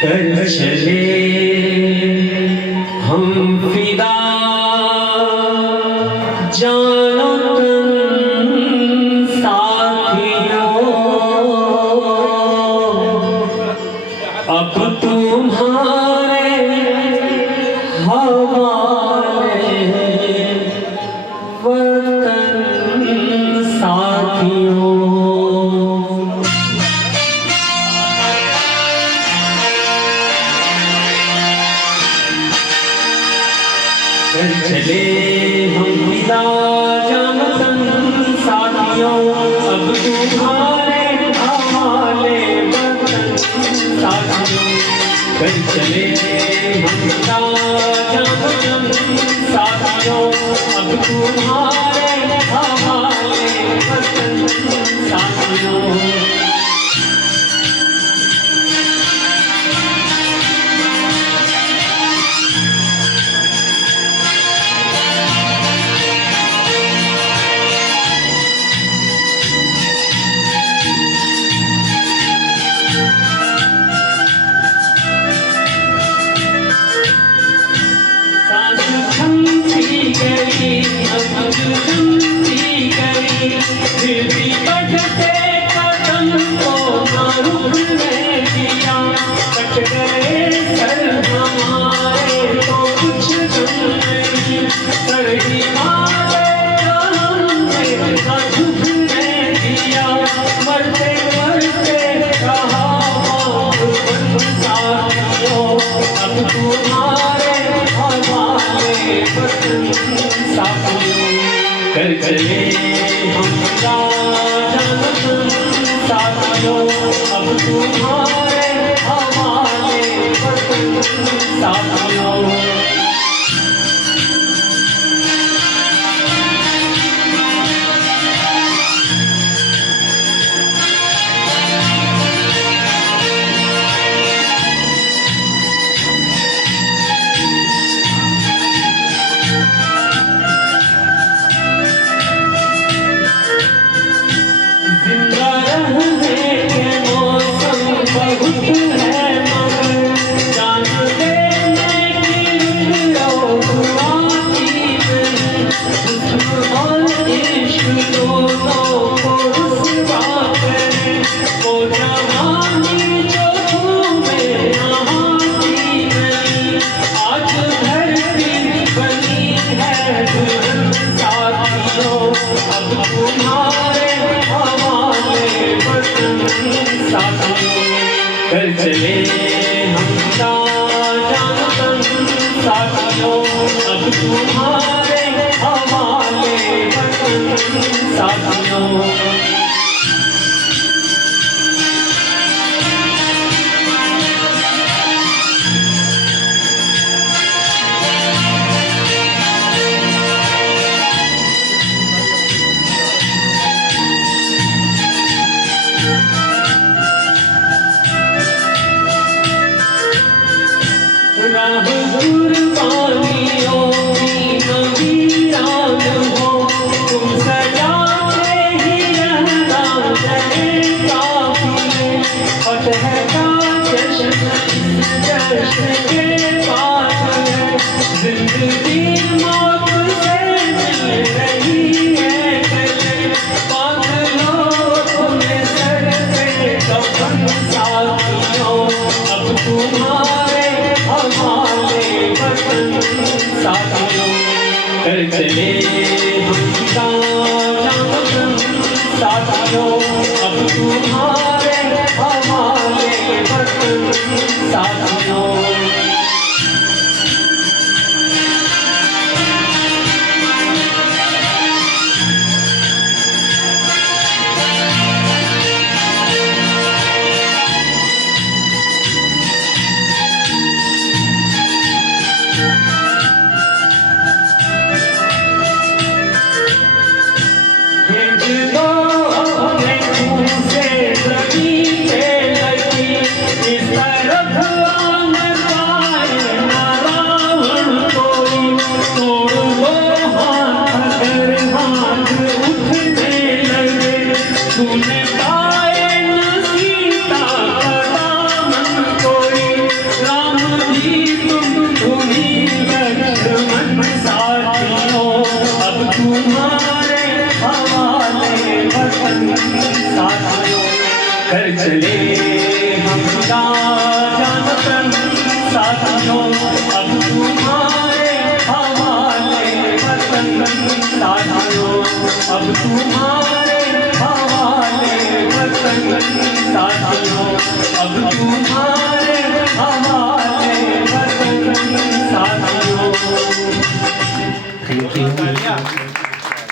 कर चले हम फिदा जानो तुम साथियों, अब तुम्हारे हवाले वतन साथियों। चले हम विदा जानो तुम साथियों, अब तुम्हारे हवाले वतन साथियों। कर चले हम विदा जानो तुम साथियों, अब तुम्हारे हवाले वतन साथियों। फिर भी बढ़ते कदम को ना रुकने दिया, कट गए सर हमारे तो कुछ गम नहीं, सर ही मारे हमने ना झुकने दिया, मरते मरते कहा साथियों, अब तुम्हारे हवाले वतन साथियों। कर चले हम जानो तुम साथियों, अब तुम्हारे हवाले वतन साथियों। कर चले हम जानो तुम साथियों, अब तुम्हारे हवाले वतन साथियों। कुर्बानियों की नवीरान हो, तुम सजाते ही रहना चले काफिले, फतह का जश्न इस जश्न के पास है, जिंदगी मौत से मिल रही है गले, बांध लो तुम्हें सर पे कफन साथियों, अब तुम्हारे हवाले वतन साथियों। कर चले हम जानो तुम साथियों, अब तुम्हारे हवाले वतन साथियों। तूने पाए न सीता का दामन कोई, साथियों कर चले हम जानतन साथियों अब तुम्हारे हवाले वतन साथियों अब तुम्हारे हवाले वतन साथियों अब तुम्हारे हवाले वतन साथियों। Thank you.